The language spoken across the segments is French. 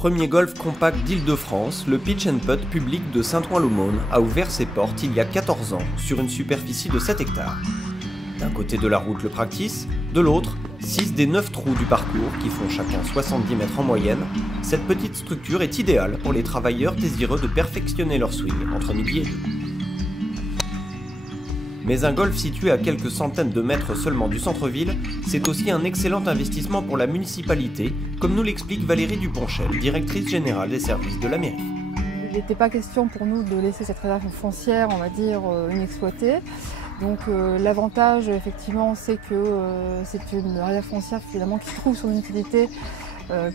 premier golf compact d'Île-de-France, le Pitch & Putt public de Saint-Ouen-l'Aumône a ouvert ses portes il y a 14 ans sur une superficie de 7 hectares. D'un côté de la route le practice, de l'autre, 6 des 9 trous du parcours qui font chacun 70 mètres en moyenne, cette petite structure est idéale pour les travailleurs désireux de perfectionner leur swing entre midi et 2. Mais un golf situé à quelques centaines de mètres seulement du centre-ville, c'est aussi un excellent investissement pour la municipalité, comme nous l'explique Valérie Duponchel, directrice générale des services de la mairie. Il n'était pas question pour nous de laisser cette réserve foncière, on va dire, inexploitée. Donc l'avantage, effectivement, c'est que c'est une réserve foncière finalement qui trouve son utilité,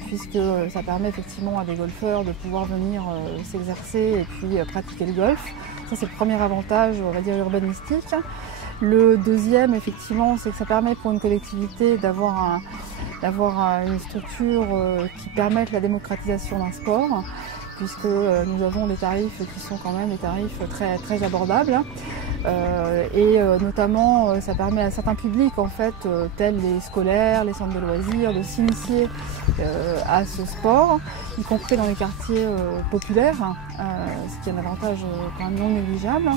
puisque ça permet effectivement à des golfeurs de pouvoir venir s'exercer et puis pratiquer le golf. Ça, c'est le premier avantage, on va dire, urbanistique. Le deuxième, effectivement, c'est que ça permet pour une collectivité d'avoir une structure qui permette la démocratisation d'un sport, puisque nous avons des tarifs qui sont quand même des tarifs très, très abordables. Notamment, ça permet à certains publics, en fait, tels les scolaires, les centres de loisirs, de s'initier à ce sport, y compris dans les quartiers populaires, ce qui est un avantage quand même non négligeable.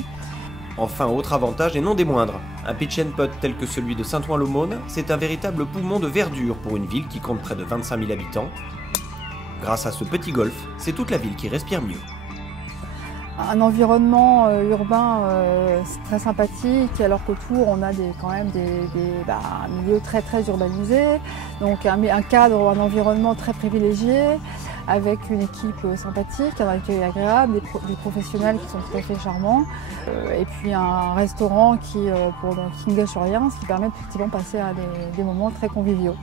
Enfin, autre avantage et non des moindres, un Pitch & Putt tel que celui de Saint-Ouen-l'Aumône, c'est un véritable poumon de verdure pour une ville qui compte près de 25 000 habitants. Grâce à ce petit golf, c'est toute la ville qui respire mieux. Un environnement urbain très sympathique, alors qu'autour on a quand même un milieu très très urbanisé, donc un cadre, un environnement très privilégié, avec une équipe sympathique, un accueil agréable, des professionnels qui sont tout à fait charmants, et puis un restaurant qui ne gâche rien, ce qui permet effectivement de passer à des moments très conviviaux.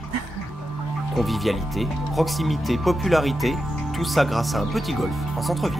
Convivialité, proximité, popularité, tout ça grâce à un petit golf en centre-ville.